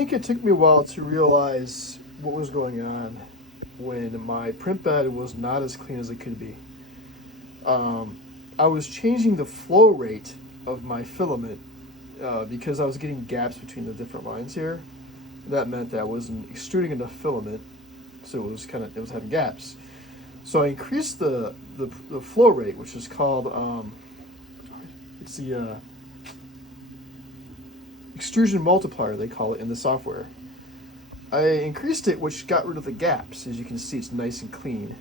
think it took me a while to realize what was going on when my print bed was not as clean as it could be. Um, I was changing the flow rate of my filament because I was getting gaps between the different lines here. That meant that I wasn't extruding enough filament, so it was having gaps. So I increased the flow rate, which is called it's the extrusion multiplier, they call it in the software. I increased it, which got rid of the gaps. As you can see, it's nice and clean.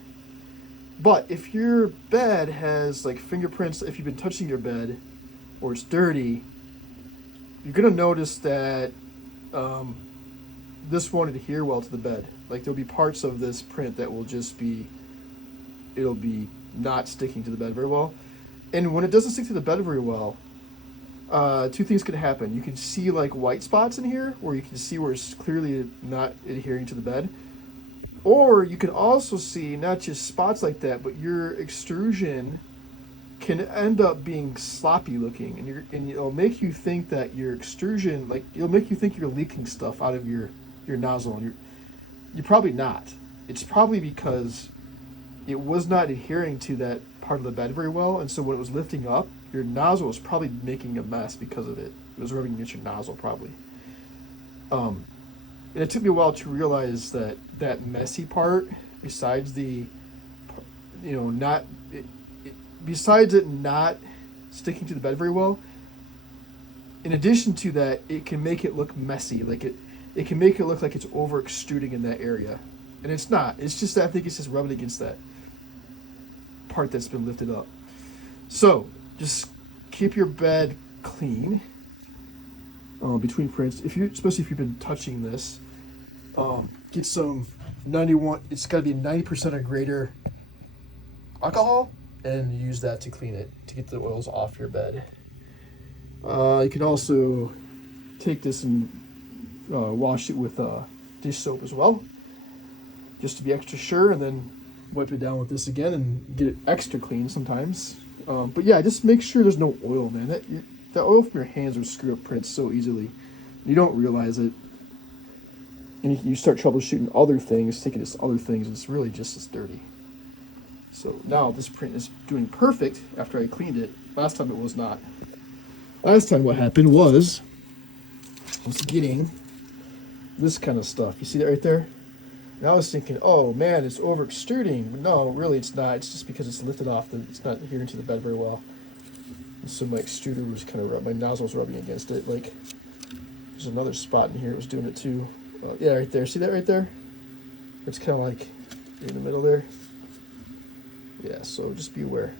But if your bed has like fingerprints, if you've been touching your bed or it's dirty, you're gonna notice that this won't adhere well to the bed. Like there'll be parts of this print that will it'll be not sticking to the bed very well. And when it doesn't stick to the bed very well, two things could happen. You can see like white spots in here where you can see where it's clearly not adhering to the bed. Or you can also see not just spots like that, but your extrusion can end up being sloppy looking, and it'll make you think that your extrusion, like it'll make you think you're leaking stuff out of your nozzle, and you're probably not. It's probably because it was not adhering to that part of the bed very well, and so when it was lifting up, your nozzle was probably making a mess because of it. It was rubbing against your nozzle probably. And it took me a while to realize that that messy part, besides the, you know, not, besides it not sticking to the bed very well, in addition to that, it can make it look messy. Like it can make it look like it's over extruding in that area. And it's not. It's just that I think it's just rubbing against that part that's been lifted up. So just keep your bed clean between prints. Especially if you've been touching this, get some 91. It's got to be 90% or greater alcohol, and use that to clean it to get the oils off your bed. You can also take this and wash it with dish soap as well, just to be extra sure, and then wipe it down with this again and get it extra clean sometimes. But yeah, just make sure there's no oil, man. That oil from your hands will screw up prints so easily. You don't realize it. And you start troubleshooting other things, thinking it's other things, and it's really just as dirty. So now this print is doing perfect after I cleaned it. Last time it was not. Last time what happened was I was getting this kind of stuff. You see that right there? And I was thinking, oh man, it's over extruding. But no, really it's not. It's just because it's lifted off. It's not adhering to the bed very well. And so my extruder was kind of my nozzle was rubbing against it. Like there's another spot in here that was doing it too. Yeah, right there. See that right there? It's kind of like in the middle there. Yeah, so just be aware.